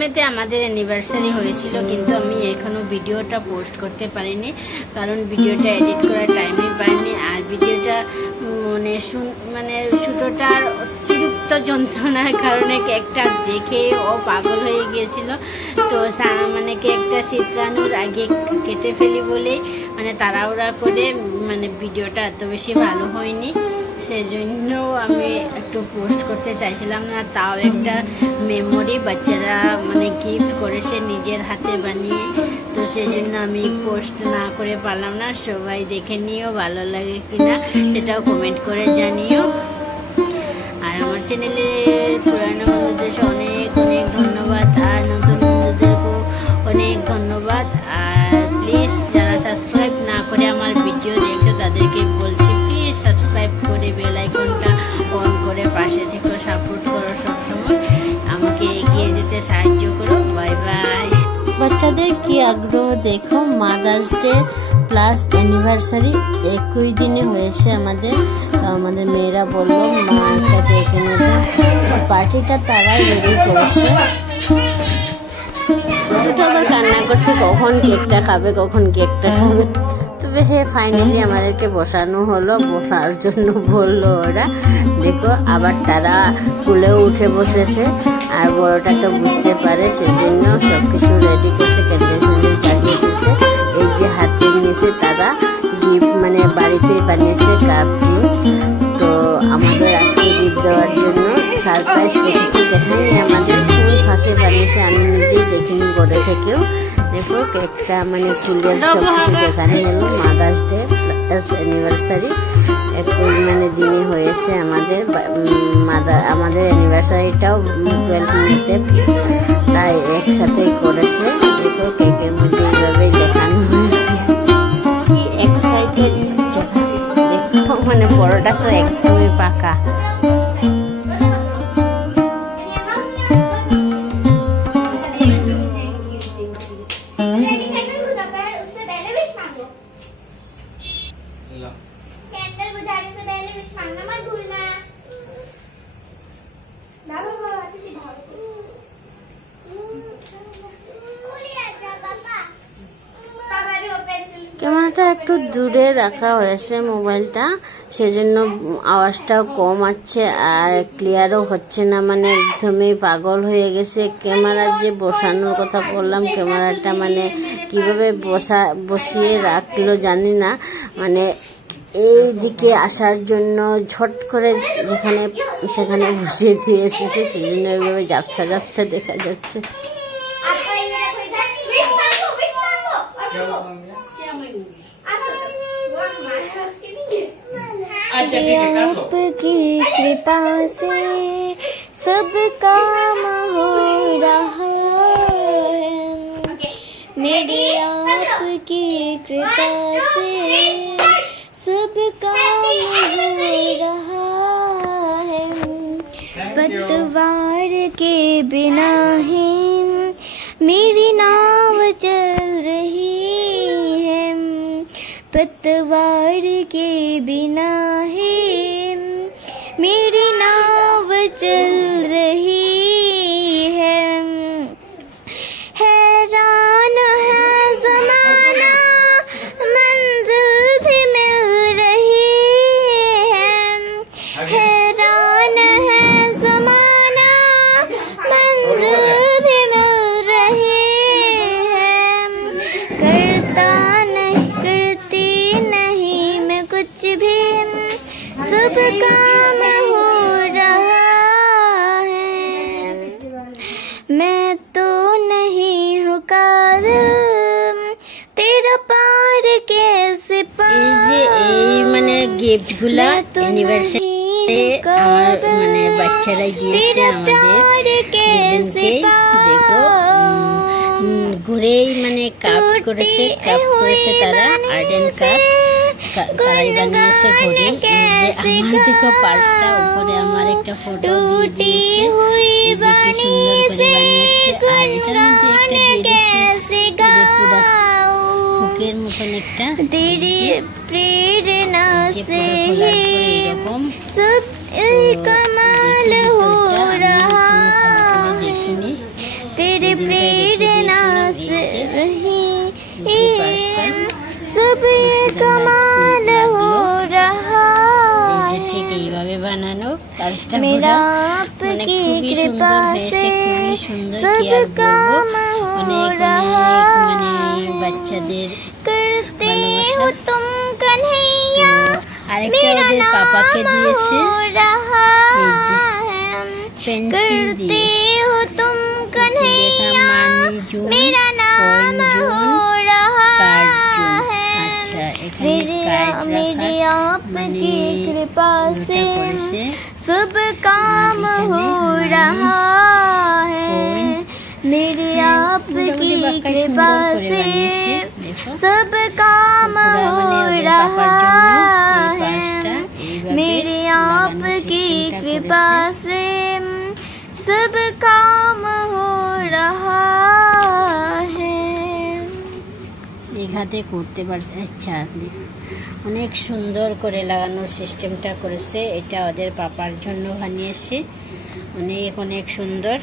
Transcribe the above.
মেতে আমাদের অ্যানিভার্সারি হয়েছিল, কিন্তু আমি এখনো ভিডিওটা পোস্ট করতে পারিনি, কারণ ভিডিওটা এডিট করার টাইমই পাইনি। আর ভিডিওটা মানে ছোটোটার অতিরিক্ত যন্ত্রণার কারণে কেকটা দেখে ও পাগল হয়ে গিয়েছিল। তো মানে কেকটা শীতরানোর আগে কেটে ফেলি বলে মানে তাড়াহুড়া করে মানে ভিডিওটা এত বেশি ভালো হয়নি, সেজন্য আমি একটু পোস্ট করতে চাইছিলাম না। তাও একটা মেমোরি বাচ্চারা মানে গিফট করেছে নিজের হাতে বানিয়ে, তো সেজন্য আমি পোস্ট না করে পারলাম না। সবাই দেখে নিও, ভালো লাগে কিনা সেটাও কমেন্ট করে জানিও। আর আমার চ্যানেলের পুরানো বন্ধুদের অনেক অনেক ধন্যবাদ, আর নতুন বন্ধুদেরকেও অনেক ধন্যবাদ। আর প্লিজ যারা সাবস্ক্রাইব না করে আমার ভিডিও দেখছো তাদেরকে বলছি, প্লিজ সাবস্ক্রাইব করে বেল আইকনটা অন করে পাশে থেকে সাপোর্ট করো, সবসময় আমাকে এগিয়ে যেতে সাহায্য করো। Bye bye. বাচ্চাদের কি আগ্রহ দেখো, মাদার্স ডে প্লাস অ্যানিভার্সারি একই দিনে হয়েছে আমাদের। তো আমাদের মেয়েরা বললো মা একটা কেক এনে দাও, পার্টিটা তারাই রেডি করেছে। ছোটটা আবার কান্না করছে কখন কেকটা খাবে, কখন কেকটা খাবে। তবে ফাইনালি আমাদেরকে বসানো হলো, বসার জন্য বললো ওরা। দেখো আবার তারা কুলেও উঠে বসেছে, আর বড়টা তো বুঝতে পারে, সেজন্য সবকিছু রেডি করছে, ক্যান্ডেল জ্বালিয়ে দিয়েছে। এই যে হাতে নিয়েছে তারা গিফট, মানে বাড়িতেই বানিয়েছে কাপ দিয়ে। তো আমাদের আজকে গিফট দেওয়ার জন্য সারপ্রাইজ রেখেছে, দেখায়নি আমাদের, খুব ফাঁকে বানিয়েছে, আমি নিজেই দেখিনি ঘরে থেকেও। দেখো কেকটা মানে ফুলের সবকিছু দেখানো হলো। মাদার্স ডে প্লাস অ্যানিভার্সারি একই মানে দিনে হয়েছে আমাদের। আমাদের অ্যানিভার্সারিটাও 12 মিনিটে, তাই একসাথেই করেছে। দেখো কেকের মধ্যে এইভাবেই দেখানো হয়েছে। কি এক্সাইটেড দেখো, মানে বড়টা তো একদমই পাকা। ক্যামেরাটা একটু দূরে রাখা হয়েছে মোবাইলটা, সেজন্য আওয়াজটাও কম আসছে আর ক্লিয়ারও হচ্ছে না, মানে একদমই পাগল হয়ে গেছে। ক্যামেরা যে বসানোর কথা বললাম, ক্যামেরাটা মানে কিভাবে বসিয়ে রাখলো জানি না, মানে এই দিকে আসার জন্য ঝট করে যেখানে সেখানে বসিয়ে দিয়ে এসেছে, সেজন্য এইভাবে ঝাপসা ঝাপসা দেখা যাচ্ছে। आपकी कृपा से सब काम हो रहा है, मेरी आपकी कृपा से सब काम हो रहा है। पतवार के बिना ही मेरी नाव चल रही है, पतवार के बिना ही मेरी नाव चल रही है। हैरान है ज़माना, मंजिल भी मिल रही है। हैरान है ज़माना, मंजिल भी मिल रही है। करती नहीं मैं कुछ भी, सब काम हो रहा है। मैं तो नहीं हूँ काबिल, तेरा पार कैसे पार। এই মানে গিফটগুলা অ্যানিভার্সারি আমার মানে বাচ্চারা দিয়েছে আমাদের দুজনকে। দেখো ঘুরেই মানে কাপ করেছে তারা, আর্ট অ্যান্ড কাপ কড়াই বানিয়েছে ঘুরে। এই যে আমার দেখো পার্সটা, উপরে আমার একটা ফটো দিয়ে দিয়েছে, এই যে কি সুন্দর করে বানিয়েছে। আর এটার মধ্যে একটা দিয়ে দিয়েছে পুরো ফুকের মতন একটা, तेरी प्रेरणा से এরকম सब कमाल हो रहा। तेरे प्रेरणा से रही सब कमाल हो रहा है। ঠিক এইভাবে বানানো কাজটা मेरा आपकी कृपा से सब काम हो रहा है। বাচ্চাদের करते हो तुम कन्हैया আরেকটা मेरा ওদের পাপাকে नाम দিয়েছে हो रहा है। পেন্সিল करते দিয়ে हो तुम कन्हैया মানিজুন मेरा नाम हो रहा है। আচ্ছা এখানে কার্ড मेरी आपकी कृपा से सब काम हो रहा है। मेरी आपकी कृपा से सब काम हो रहा है। मेरी आपकी कृपा से सब काम हो रहा है। এক হাতে করতে পারছে। আচ্ছা অনেক সুন্দর করে লাগানোর সিস্টেমটা করেছে। এটা ওদের পাপার জন্য বানিয়েছে। অনেক অনেক সুন্দর।